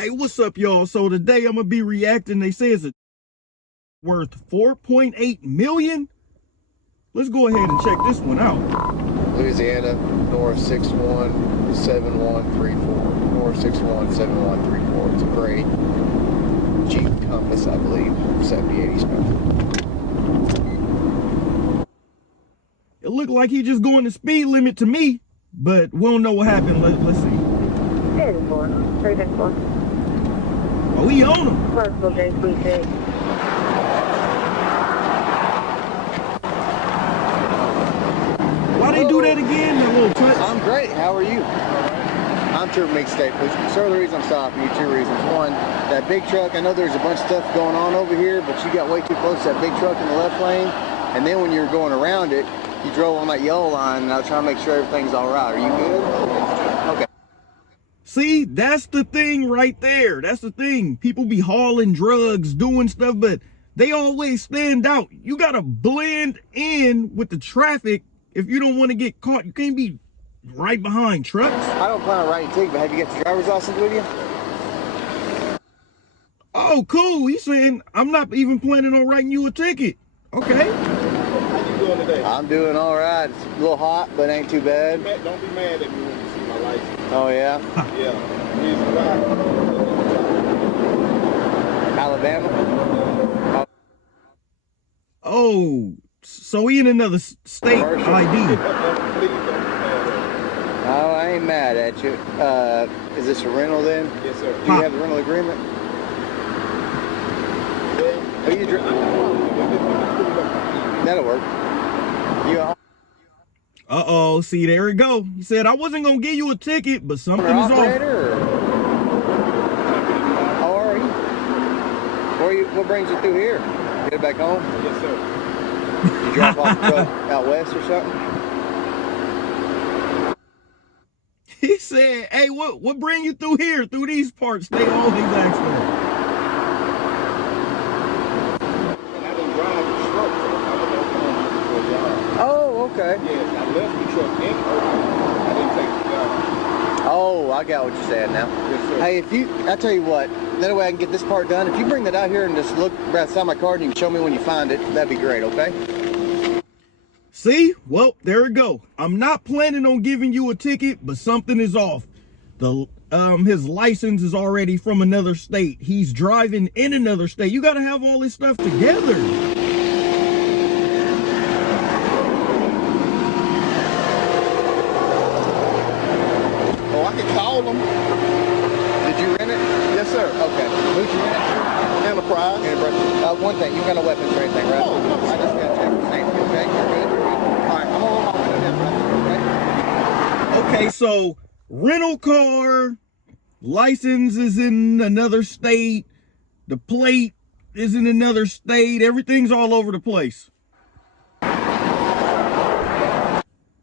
Hey, what's up, y'all? So today I'm gonna be reacting. They say it's worth 4.8 million. Let's go ahead and check this one out. Louisiana, North 617134. North 617134. It's a gray Jeep Compass, I believe. 7080 spec. It looked like he just going the speed limit to me, but we don't know what happened. Let's see. 354. Oh, he on him. Clarksville J36. Why they do that again, that little touch? I'm great. How are you? I'm Trooper Mixtape. Sir, the reason I'm stopping you, two reasons. One, that big truck, I know there's a bunch of stuff going on over here, but you got way too close to that big truck in the left lane. And then when you were going around it, you drove on that yellow line, and I was trying to make sure everything's all right. Are you good? Okay. See, that's the thing right there. That's the thing. People be hauling drugs, doing stuff, but they always stand out. You gotta blend in with the traffic if you don't want to get caught. You can't be right behind trucks. I don't plan on writing a ticket, but have you got your driver's license with you? Oh, cool. He's saying I'm not even planning on writing you a ticket. Okay. How you doing today? I'm doing all right. It's a little hot, but ain't too bad. Don't be mad at me when you see my license. Oh, yeah? Yeah. Reason why. Alabama? Oh, so he in another state Commercial. ID. Please don't be mad at Oh, I ain't mad at you. Is this a rental then? me. Yes, sir. Do you have the rental agreement? Are you That'll work. You Uh-oh, see, there it go. He said, I wasn't going to give you a ticket, but something is off. operator? Or... How are you? What brings you through here? Get it back home? Yes, sir. You drop off the truck out west or something? He said, hey, what bring you through here, through these parts? They always ask that. And I didn't drive the truck, so I was open for a job. Oh, okay. Yes, I left the truck in Oakland. I didn't take the job. Oh, I got what you're saying now. Yes, sir. Hey, I tell you what, that way I can get this part done. If you bring that out here and just look right outside my car and you can show me when you find it, that'd be great, okay? See? Well, there it go. I'm not planning on giving you a ticket, but something is off. His license is already from another state. He's driving in another state. You got to have all this stuff together. Oh, I can call them. Did you rent it? Yes, sir. Okay. Who'd you rent it to? Enterprise. One thing, you got no weapons or anything, right? Oh, no, I just got to check for safety, okay? You're good? All right, I'm on my window down right there, okay? Okay, so rental car, license is in another state. The plate is in another state. Everything's all over the place.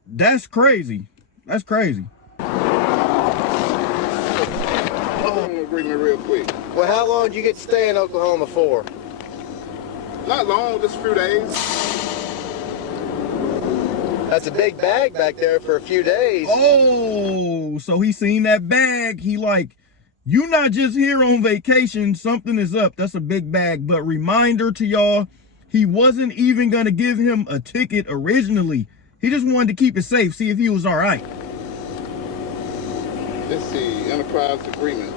That's crazy. That's crazy. Agreement real quick. Well, how long did you get to stay in Oklahoma for? Not long, just a few days. That's a big bag back there for a few days. Oh, so he seen that bag. He like, you not just here on vacation. Something is up. That's a big bag. But reminder to y'all, he wasn't even going to give him a ticket originally. He just wanted to keep it safe, see if he was all right. Let's see, Enterprise agreement.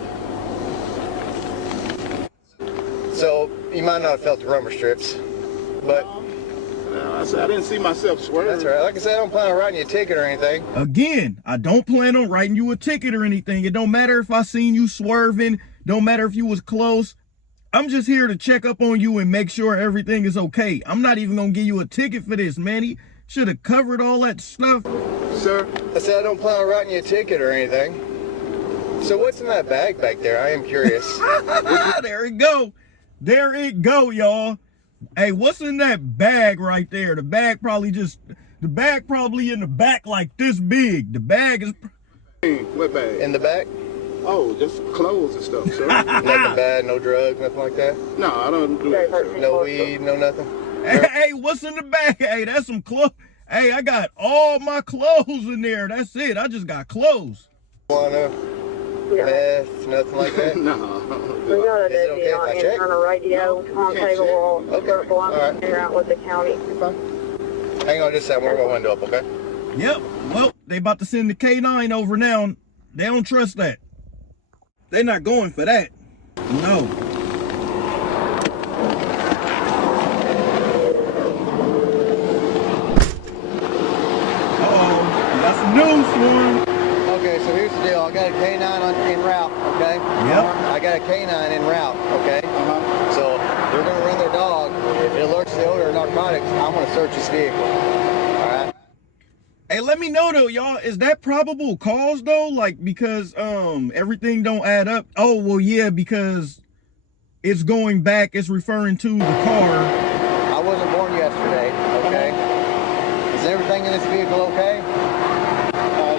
So, you might not have felt the rubber strips, but I said I didn't see myself swear. that's all right. Like I said, I don't plan on writing you a ticket or anything. Again, I don't plan on writing you a ticket or anything. It don't matter if I seen you swerving. Don't matter if you was close. I'm just here to check up on you and make sure everything is okay. I'm not even going to give you a ticket for this, man. He should have covered all that stuff. Sir, I said I don't plan on writing you a ticket or anything. So what's in that bag back there? I am curious. There it go. There it go, y'all. Hey, what's in that bag right there? The bag probably in the back like this big. The bag is... what bag? In the back? Oh, just clothes and stuff, sir. Nothing bad, no drugs, nothing like that? No, I don't do that, sir. No weed, no nothing? Hey, what's in the bag? Hey, that's some clothes. Hey, I got all my clothes in there. That's it. I just got clothes. Wanna Meth, nothing like that? No. We got a Is it okay deputy if on I check? internal radio on cable wall. Okay. We're blocking All right. in out with the county. You're fine. Hang on just a second. We're going to window up, okay? Yep. Well, they about to send the K9 over now. They don't trust that. They're not going for that. No. Uh-oh. We got some news for him. Okay, so here's the deal. I got a K9 en route, okay? Yep. I got a K9 en route, okay? So they're going to run their dog. If it alerts the odor of narcotics, I'm going to search this vehicle. All right? Hey, let me know though, y'all. Is that probable cause though? Like, because everything don't add up. Oh, well, yeah, because it's going back. It's referring to the car. I wasn't born yesterday, okay? Is everything in this vehicle okay?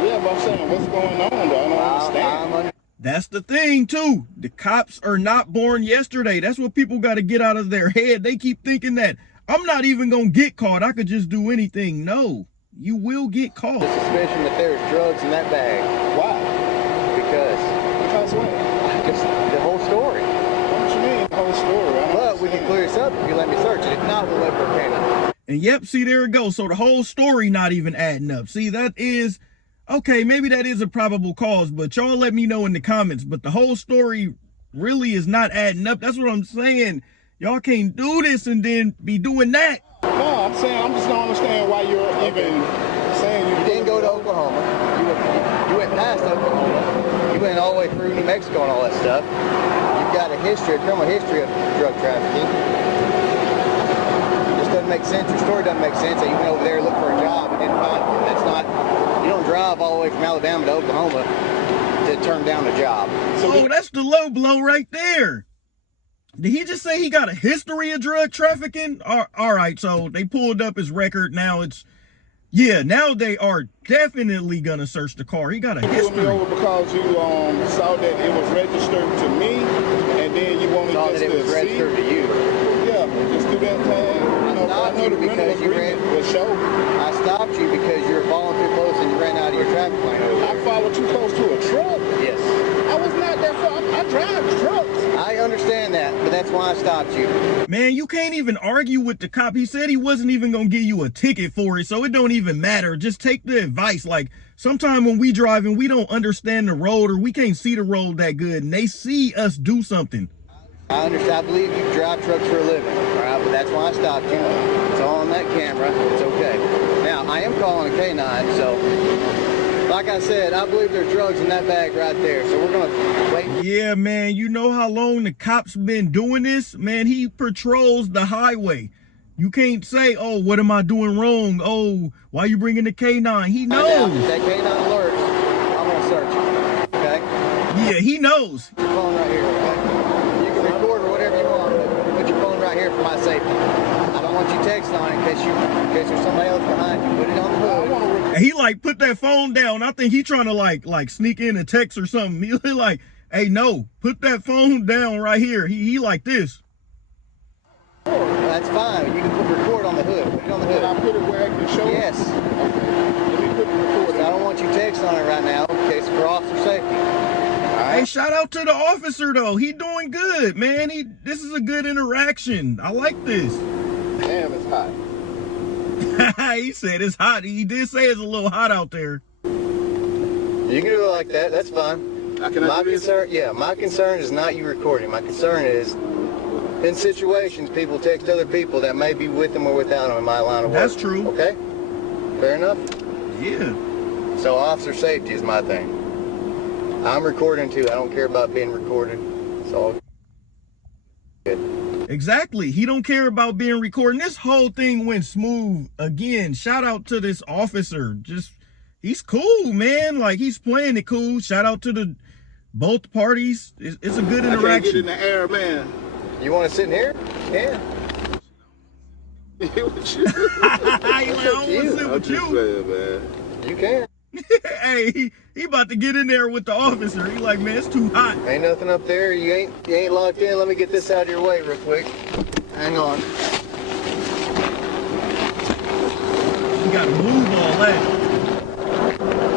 Yeah, but I'm saying, what's going on, though? I don't understand. That's the thing too. The cops are not born yesterday. That's what people got to get out of their head. They keep thinking that I'm not even gonna get caught. I could just do anything. No, you will get caught. The suspicion that there's drugs in that bag. Why? Because Because what? just the whole story. What you mean, the whole story? I don't But we can understand. clear this up if you let me search it. If not, we'll wait for a K9. And yep, see, there it goes. So the whole story not even adding up. See, that is, okay, maybe that is a probable cause, but y'all let me know in the comments. But the whole story really is not adding up. That's what I'm saying. Y'all can't do this and then be doing that. No, I'm saying, I'm just don't understand why you're even saying You didn't go to Oklahoma. You went past Oklahoma. You went all the way through New Mexico and all that stuff. You've got a history, a criminal history of drug trafficking. It just doesn't make sense. Your story doesn't make sense that you went over there looking for a job and didn't find one. That's not, you don't drive all the way from Alabama to Oklahoma to turn down a job. Oh, that's the low blow right there. Did he just say he got a history of drug trafficking? All right, so they pulled up his record. Now it's, yeah, now they are definitely gonna search the car. He got a You pulled me history. over because you saw that it was registered to me, and then you wanted Saw just that it was to see. registered to you. Yeah, just do that thing. You know, I stopped know you the rental because you agreement ran- will show. I stopped you because you were following too close and you ran out of your traffic lane over I there. followed too close to a truck. Yes. I was not that far. I drive trucks. I understand that, but that's why I stopped you. Man, you can't even argue with the cop. He said he wasn't even gonna give you a ticket for it, so it don't even matter. Just take the advice. Like, sometime when we drive and we don't understand the road or we can't see the road that good and they see us do something. I understand. I believe you drive trucks for a living, all right? But that's why I stopped you. It's all on that camera. It's okay. Now, I am calling a K9, so like I said, I believe there's drugs in that bag right there. So we're going to wait. Yeah, man, you know how long the cops been doing this? Man, he patrols the highway. You can't say, oh, what am I doing wrong? Oh, why you bringing the K9? He If that knows. K9 alerts, I'm going to search you, okay? Yeah, he knows. Your phone right here, okay? You can record or whatever you want, but put your phone right here for my safety. I don't want you texting on it in case there's somebody else behind you. Put it on the hood. And he like put that phone down. I think he trying to like sneak in a text or something. He like, hey, no, put that phone down right here. He like this. That's fine. You can put record on the hood. Put it on the Did hood. I put it where I can show? Yes. Okay. Let me put the recorder. I don't want you texting on it right now in case for officer safety. Hey, shout out to the officer though. He doing good, man. This is a good interaction. I like this. Damn, it's hot. He said it's hot. He did say it's a little hot out there. You can do it like that. That's fine. Can I My do this? concern, yeah, my concern is not you recording. My concern is in situations people text other people that may be with them or without them in my line of work. That's true. Okay? Fair enough? Yeah. So officer safety is my thing. I'm recording too. I don't care about being recorded. It's all good. Exactly. He don't care about being recorded. This whole thing went smooth. Again, shout out to this officer. Just, he's cool, man. Like, he's playing it cool. Shout out to the both parties. It's a good I can't get interaction. in the air, man. You want to sit in here? Yeah. With you. I don't want to sit I'm with just you. playing, man. You can. Hey, he about to get in there with the officer. He like, man, it's too hot. Ain't nothing up there. You ain't locked in. Let me get this out of your way real quick. Hang on. You gotta move all that.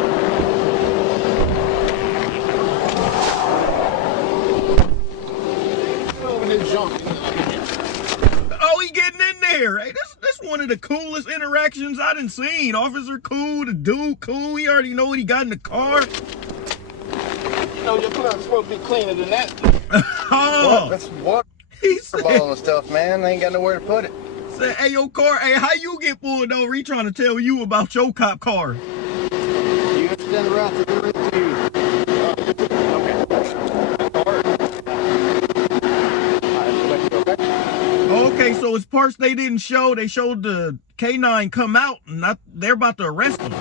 one of the coolest interactions I done seen. Officer cool, the dude cool. He already know what he got in the car. You know, your car's supposed to be cleaner than that. Oh, That's water he said, ball and stuff, man. They ain't got nowhere to put it. said, hey, your car, hey, how you get pulled over? He trying to tell you about your cop car. You understand the route to do it to you. Okay, so it's parts they didn't show. They showed the K9 come out, and they're about to arrest him.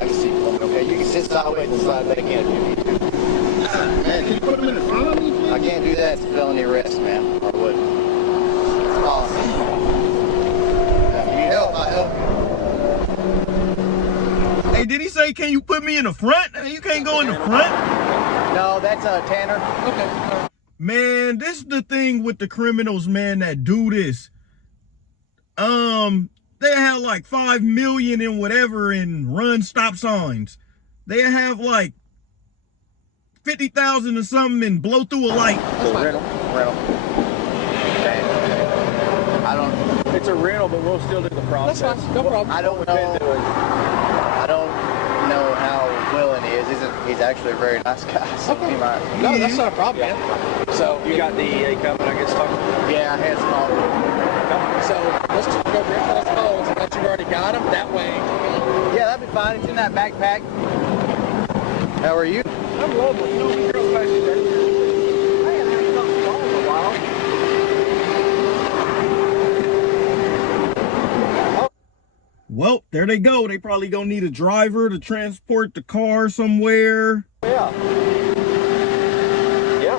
I see. Okay, you can sit sideways and slide back in if you need to. Man, can you put them in front of me, please? I can't do that. It's a felony arrest, man. I would. It's policy. If you need help, I help you. Hey, did he say, can you put me in the front? Hey, you can't go in the front. No, that's Tanner. Okay. Man, this is the thing with the criminals, man, that do this. They have like 5 million and whatever and run stop signs. They have like 50,000 or something and blow through a light. It's a rental. I don't. It's a rental, but we'll still do the process. That's fine. No problem. I don't know. I don't know how willing he is. He's actually a very nice guy. So Okay. he might. No, that's not a problem, man. So You got the EA coming, I guess, talking. Yeah, I had some all. so let's just go grab those phones unless you've already got them. That way. Yeah, that'd be fine. It's in that backpack. How are you? I'm lovely. You know, the girls back there. I haven't had something wrong in a while. Well, there they go. They probably gonna need a driver to transport the car somewhere. Yeah. Yeah.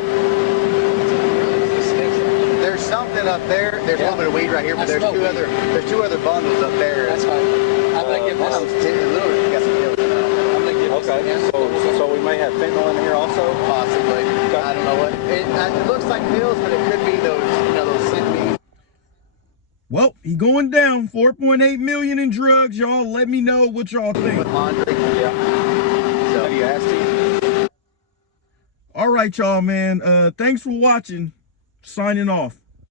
There's something up there. There's a little bit of weed right here, but That's there's no two other bundles up there. That's fine. I'm gonna give One of this. them's a little bit got some pills in it. I'm gonna give Okay. this. So we may have fentanyl in here also. Possibly. I don't know what. It looks like pills, but it could be those, those centipedes. Well, he going down. 4.8 million in drugs. Y'all let me know what y'all think. With laundry. Yeah. So Have you asked him? All right, y'all, man. Thanks for watching. Signing off.